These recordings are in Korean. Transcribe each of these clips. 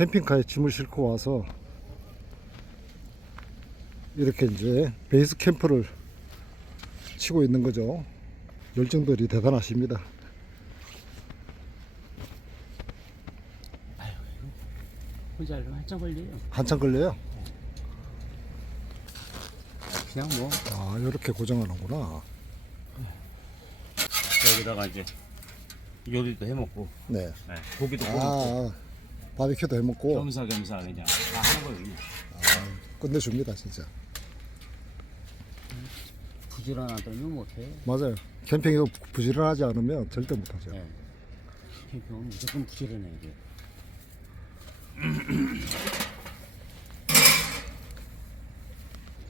캠핑카에 짐을 싣고 와서 이렇게 이제 베이스 캠프를 치고 있는 거죠. 열정들이 대단하십니다. 혼자 하려면 한참 걸려요. 한참 걸려요. 그냥 뭐 아, 이렇게 고정하는구나. 여기다가 이제 요리도 해 먹고 네. 네. 고기도 구워 아, 먹고 아, 바비큐도 해 먹고 겸사겸사 그냥 다 하는 거예요. 그냥. 끝내줍니다, 진짜. 부지런하더니 못해. 맞아요. 캠핑이 부지런하지 않으면 절대 못하죠. 네. 캠핑은 무조건 부지런해야 돼.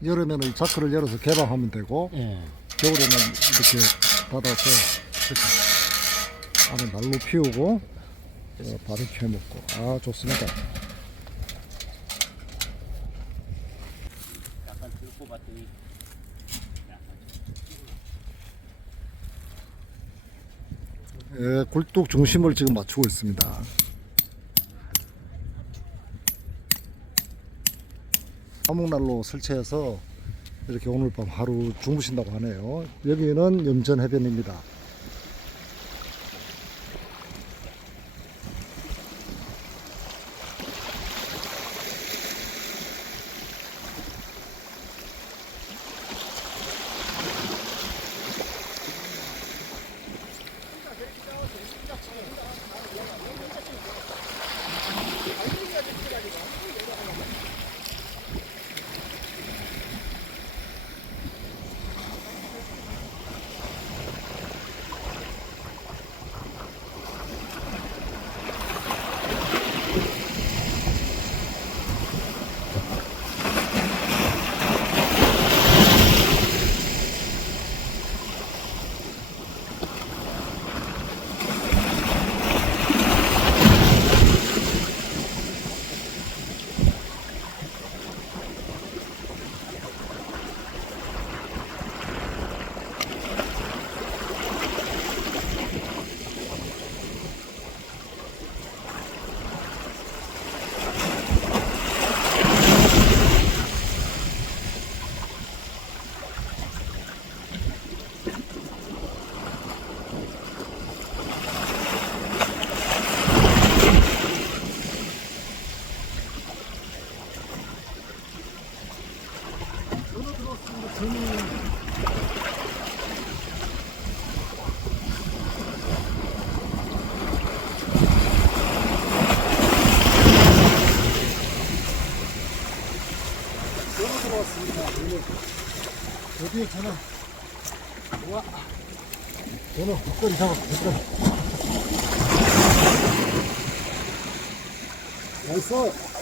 여름에는 자크를 열어서 개방하면 되고 예. 겨울에는 이렇게 닫아서 이렇게 안에 난로 피우고 어, 바비큐 해 먹고 아 좋습니다. 약간 들고 봤더니 예, 굴뚝 중심을 지금 맞추고 있습니다. 화목난로 설치해서 이렇게 오늘 밤 하루 주무신다고 하네요. 여기는 염전 해변입니다. 전화 들어왔습니다. 오늘 드디어 전화. 와. 전화 목걸이 잡아. 목걸이. 나이스.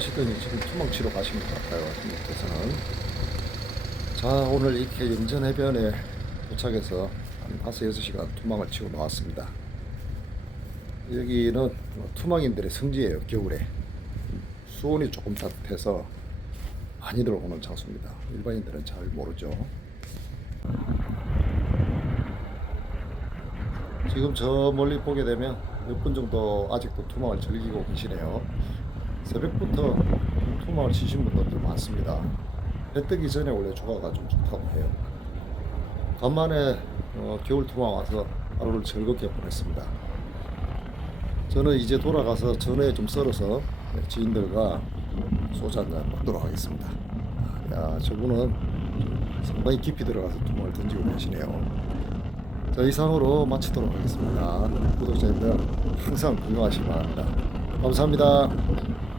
하시더니 지금 투망 치러 가신 것 같아요. 님께서는. 자, 오늘 이렇게 영전 해변에 도착해서 한 5, 6시간 투망을 치고 나왔습니다. 여기는 뭐 투망인들의 성지예요, 겨울에. 수온이 조금 따뜻해서 많이들 오는 장소입니다. 일반인들은 잘 모르죠. 지금 저 멀리 보게 되면 몇 분 정도 아직도 투망을 즐기고 계시네요. 새벽부터 투망을 치신 분들도 많습니다. 해 뜨기 전에 원래 조가가 좀 좋다고 해요. 간만에 어, 겨울 투망 와서 하루를 즐겁게 보냈습니다. 저는 이제 돌아가서 전에 좀 썰어서 지인들과 소주 한잔 먹도록 하겠습니다. 야, 저분은 상당히 깊이 들어가서 투망을 던지고 계시네요. 자, 이상으로 마치도록 하겠습니다. 구독자님들 항상 건강하시기 바랍니다. 감사합니다.